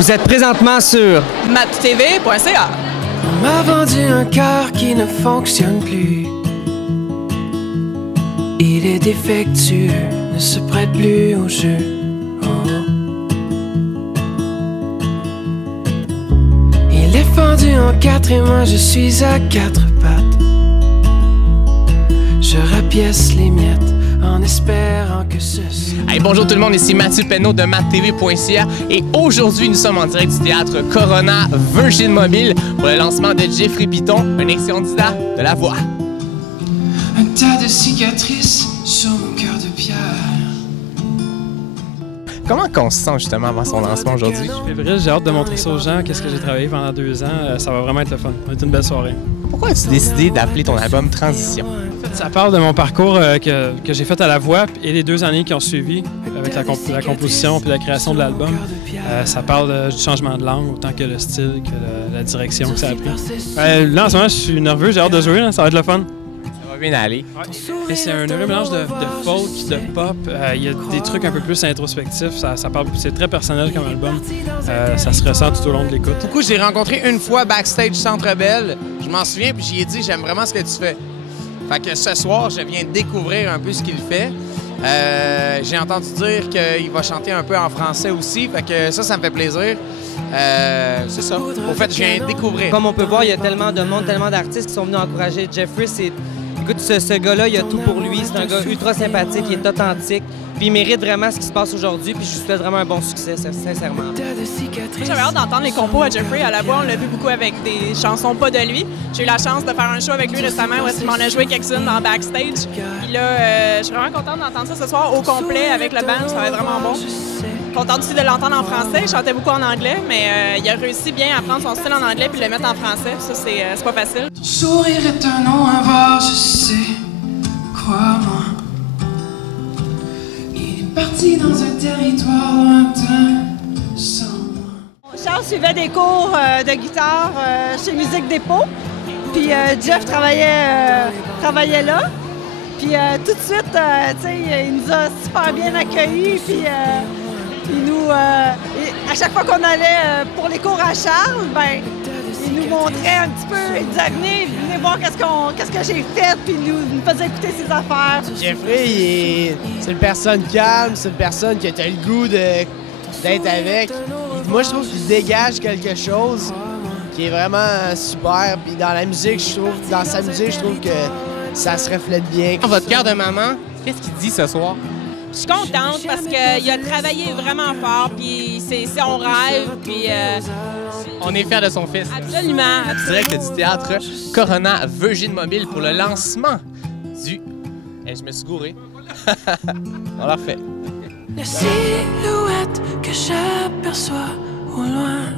Vous êtes présentement sur mattv.ca. On m'a vendu un cœur qui ne fonctionne plus. Il est défectueux, ne se prête plus au jeu. Il est fendu en quatre et moi je suis à quatre pattes. Je rapièce les miettes en espérant que ce soit... Hey, bonjour tout le monde, ici Mathieu Penneau de mattv.ca et aujourd'hui nous sommes en direct du théâtre Corona Virgin Mobile pour le lancement de Jeffrey Piton, un ex-candidat de La Voix. Un tas de cicatrices sur mon cœur de pierre. Comment on se sent justement avant son lancement aujourd'hui? J'ai hâte de montrer ça aux gens, qu'est-ce que j'ai travaillé pendant 2 ans. Ça va vraiment être le fun. Ça va être une belle soirée. Pourquoi as-tu décidé d'appeler ton album Transition? En fait, ça parle de mon parcours que j'ai fait à La Voix et les 2 années qui ont suivi avec la composition et la création de l'album. Ça parle du changement de langue, autant que le style, que la direction que ça a pris. Là, en ce moment, je suis nerveux, j'ai hâte de jouer, là, ça va être le fun. Ça va bien aller. Ouais. C'est un heureux mélange de folk, de pop. Il y a des trucs un peu plus introspectifs. C'est très personnel comme album. Ça se ressent tout au long de l'écoute. Du coup, j'ai rencontré une fois backstage Centre Bell. Je m'en souviens, puis j'y ai dit, j'aime vraiment ce que tu fais. Fait que ce soir, je viens de découvrir un peu ce qu'il fait. J'ai entendu dire qu'il va chanter un peu en français aussi. Fait que ça me fait plaisir. C'est ça. Au fait, je viens de découvrir. Comme on peut voir, il y a tellement de monde, tellement d'artistes qui sont venus encourager Jeffrey. Écoute, ce gars-là, il a tout pour lui. C'est un gars ultra sympathique, il est authentique. Puis il mérite vraiment ce qui se passe aujourd'hui. Puis je lui souhaite vraiment un bon succès, sincèrement. J'avais hâte d'entendre les compos à Jeffrey à La Voix. On l'a vu beaucoup avec des chansons pas de lui. J'ai eu la chance de faire un show avec lui récemment où il m'en a joué quelques-unes dans backstage. Puis là, je suis vraiment contente d'entendre ça ce soir au complet avec le band. Ça va être vraiment bon. Contente aussi de l'entendre en français. Il chantait beaucoup en anglais, mais il a réussi bien à prendre son style en anglais puis le mettre en français. Ça, c'est pas facile. Ton sourire est un nom à voir, je sais, crois-moi. Il est parti dans un territoire lointain sans moi. Charles suivait des cours de guitare chez Musique Dépôt. Puis Jeff travaillait là. Puis tout de suite, il nous a super bien accueillis. Puis à chaque fois qu'on allait pour les cours à Charles, ben, il nous montrait un petit peu, il disait venez voir qu'est-ce que j'ai fait, puis il nous faisait écouter ses affaires. Jeffrey, c'est une personne calme, c'est une personne qui a le goût d'être avec. Moi, je trouve qu'il dégage quelque chose qui est vraiment super. Puis dans la musique, dans sa musique, je trouve que ça se reflète bien. Votre cœur de maman, qu'est-ce qu'il dit ce soir? Je suis contente parce qu'il a travaillé vraiment fort, puis c'est son rêve, puis... On est fiers de son fils. Absolument. Direct du théâtre Corona Virgin Mobile pour le lancement du... je me suis gouré. On l'a refait. La silhouette que j'aperçois au loin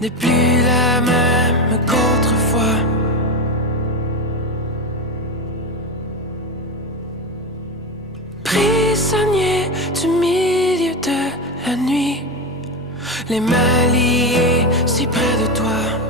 n'est plus la même qu'autrefois. Prisonnier du milieu de la nuit, les mains liées si près de toi.